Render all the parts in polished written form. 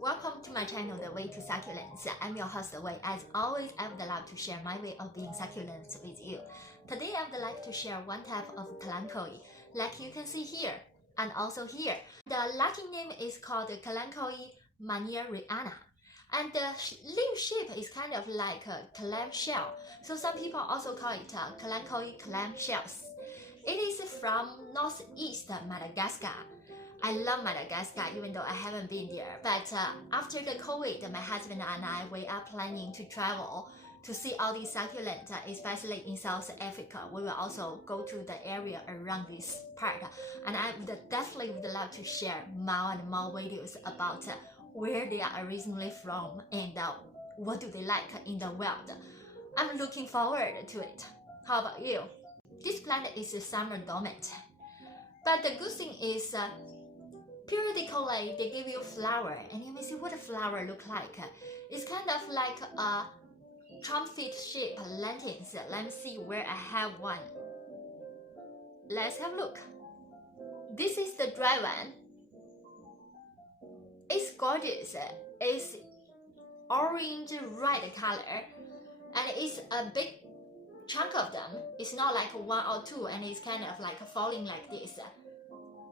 Welcome to my channel, The Way to Succulents. I'm your host, Wei. As always, I would love to share my way of being succulents with you. Today, I would like to share one type of Kalanchoe, like you can see here and also here. The Latin name is called Kalanchoe marnieriana. And the leaf shape is kind of like a clam shell. So some people also call it Kalanchoe clam shells. It is from northeast Madagascar. I love Madagascar even though I haven't been there. But after the COVID, my husband and I, we are planning to travel to see all these succulents, especially in South Africa. We will also go to the area around this part. And I would definitely love to share more and more videos about where they are originally from and what do they like in the world. I'm looking forward to it. How about you? This plant is summer dormant. But the good thing is periodically they give you flower, and you may see what a flower look like. It's kind of like a trumpet shaped lanterns. Let me see where I have one. Let's have a look. This is the dry one. It's gorgeous. It's orange red color, and it's a big chunk of them. It's not like one or two, and it's kind of like falling like this.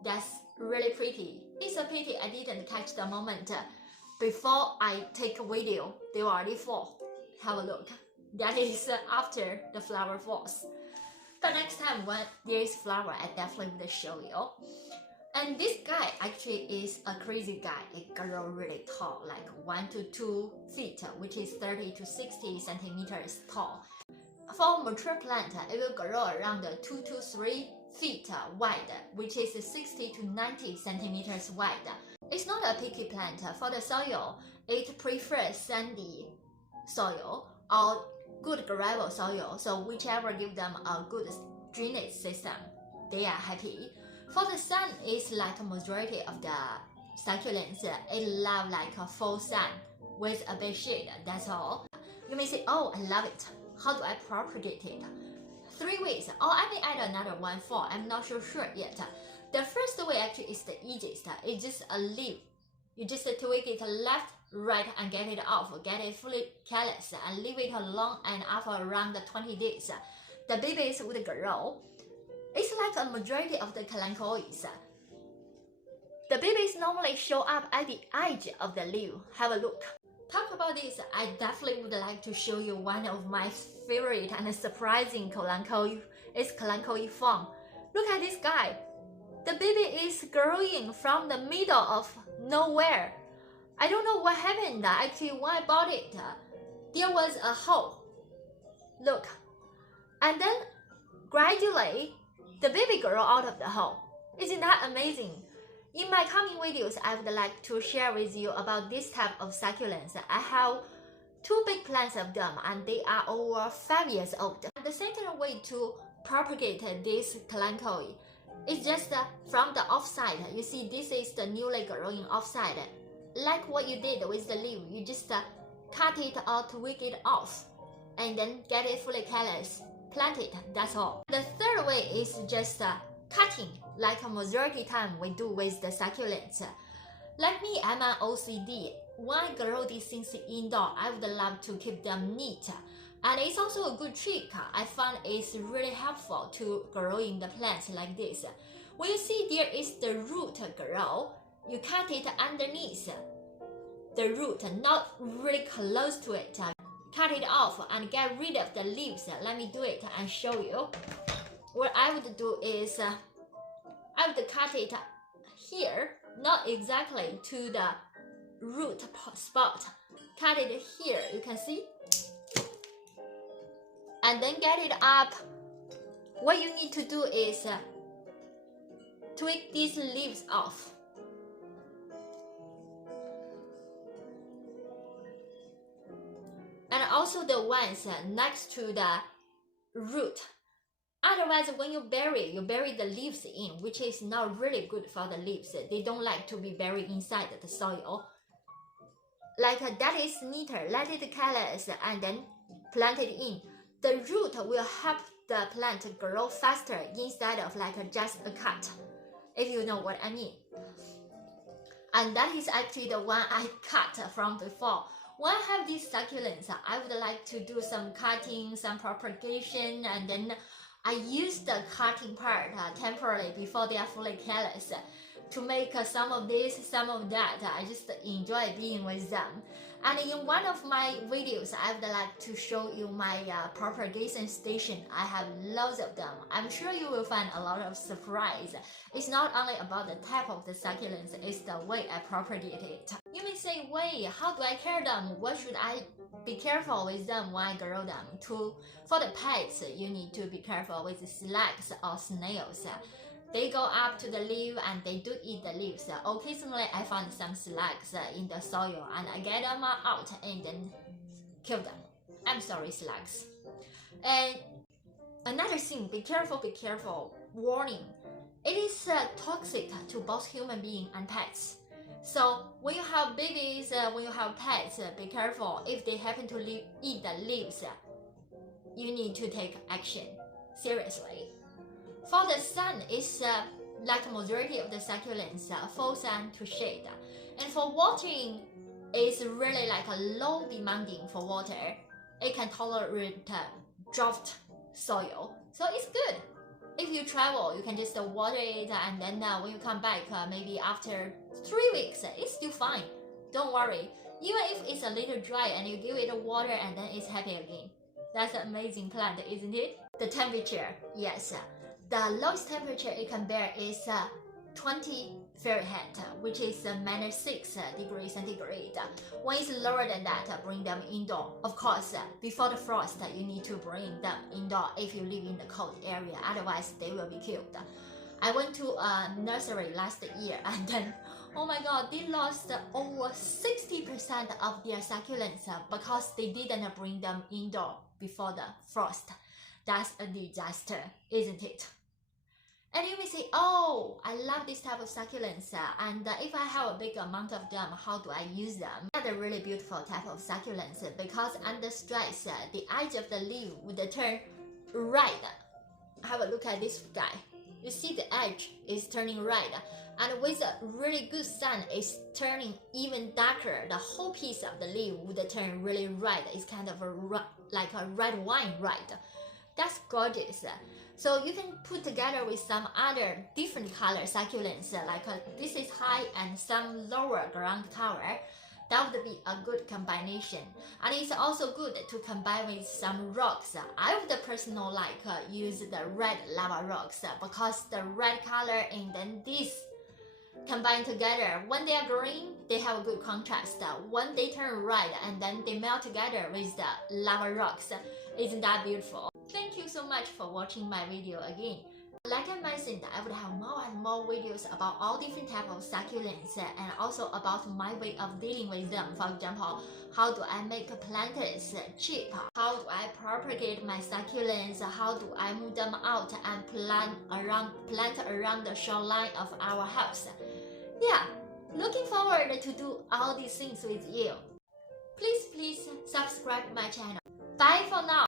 That's really pretty. It's a pity I didn't catch the moment before I take a video. They already fall. Have a look. That is after the flower falls. But next time when there is flower, I definitely will show you. And this guy actually is a crazy guy. It grows really tall, like 1 to 2 feet, which is 30 to 60 centimeters tall. For mature plant, it will grow around 2 to 3 feet wide, which is 60 to 90 centimeters wide. It's not a picky plant. For the soil, it prefers sandy soil or good gravel soil, so whichever give them a good drainage system, they are happy. For the sun, it's like a majority of the succulents. It love like a full sun with a bit shade, that's all. You may say, oh, I love it. How do I propagate it? 3 ways, or I may add another one, 4. I'm not so sure yet. The first way actually is the easiest. It's just a leaf. You just tweak it left, right, and get it off. Get it fully callous and leave it alone. And after around 20 days, the babies would grow. It's like a majority of the Kalanchoes. The babies normally show up at the edge of the leaf. Have a look. Talk about this, I definitely would like to show you one of my favorite and surprising Kalanchoe. It's Kalanchoe form. Look at this guy. The baby is growing from the middle of nowhere. I don't know what happened. Actually, when I bought it, there was a hole. Look. And then gradually, the baby grew out of the hole. Isn't that amazing? In my coming videos, I would like to share with you about this type of succulents. I have 2 big plants of them, and they are over 5 years old. The second way to propagate this Kalanchoe is just from the offside. You see, this is the newly growing offside. Like what you did with the leaf, you just cut it or tweak it off, and then get it fully callous, plant it, that's all. The third way is just cutting, like a majority time we do with the succulents. Like me, I'm an OCD. When I grow these things indoor, I would love to keep them neat. And it's also a good trick. I found it's really helpful to growing the plants like this. When you see there is the root grow, you cut it underneath the root, not really close to it. Cut it off and get rid of the leaves. Let me do it and show you. What I would do is I would cut it here, not exactly to the root spot. Cut it here, you can see. And then get it up. What you need to do is tweak these leaves off. And also the ones next to the root. Otherwise, when you bury the leaves in, which is not really good for the leaves. They don't like to be buried inside the soil. Like that is neater. Let it callous and then plant it in. The root will help the plant grow faster instead of like just a cut, if you know what I mean. And that is actually the one I cut from before. When I have these succulents, I would like to do some cutting, some propagation, and then I use the cutting part temporarily before they are fully callous to make some of this, some of that. I just enjoy being with them. And in one of my videos, I would like to show you my propagation station. I have loads of them. I'm sure you will find a lot of surprise. It's not only about the type of the succulents, it's the way I propagate it. You may say, Wei, how do I care them? What should I be careful with them when I grow them? For the pets, you need to be careful with slugs or snails. They go up to the leaf and they do eat the leaves. Occasionally, I find some slugs in the soil and I get them out and then kill them. I'm sorry, slugs. And another thing, be careful, warning. It is toxic to both human beings and pets. So when you have babies, when you have pets, be careful. If they happen to eat the leaves, you need to take action, seriously. For the sun, it's like majority of the succulents, full sun to shade. And for watering, it's really like a low demanding for water. It can tolerate drought soil, so it's good. If you travel, you can just water it, and then when you come back, maybe after 3 weeks, it's still fine. Don't worry. Even if it's a little dry and you give it water and then it's happy again. That's an amazing plant, isn't it? The temperature, yes. The lowest temperature it can bear is 20 Fahrenheit, which is -6 degrees centigrade. When it's lower than that, bring them indoor. Of course, before the frost, you need to bring them indoor if you live in the cold area, otherwise they will be killed. I went to a nursery last year and then, oh my god, they lost over 60% of their succulents because they didn't bring them indoor before the frost. That's a disaster, isn't it? And you may say, oh, I love this type of succulents, and if I have a big amount of them, how do I use them? They're a really beautiful type of succulents because under stress, the edge of the leaf would turn red. Have a look at this guy. You see the edge is turning red, and with a really good sun, it's turning even darker. The whole piece of the leaf would turn really red. It's kind of like a red wine red. That's gorgeous. So you can put together with some other different color succulents, like this is high and some lower ground cover. That would be a good combination. And it's also good to combine with some rocks. I would personally like use the red lava rocks because the red color and then this combine together. When they are green, they have a good contrast. When they turn red and then they melt together with the lava rocks, isn't that beautiful? Thank you so much for watching my video again. Like I mentioned, I would have more and more videos about all different types of succulents and also about my way of dealing with them. For example, how do I make planters cheap? How do I propagate my succulents? How do I move them out and plant around the shoreline of our house? Yeah, looking forward to do all these things with you. Please subscribe my channel. Bye for now.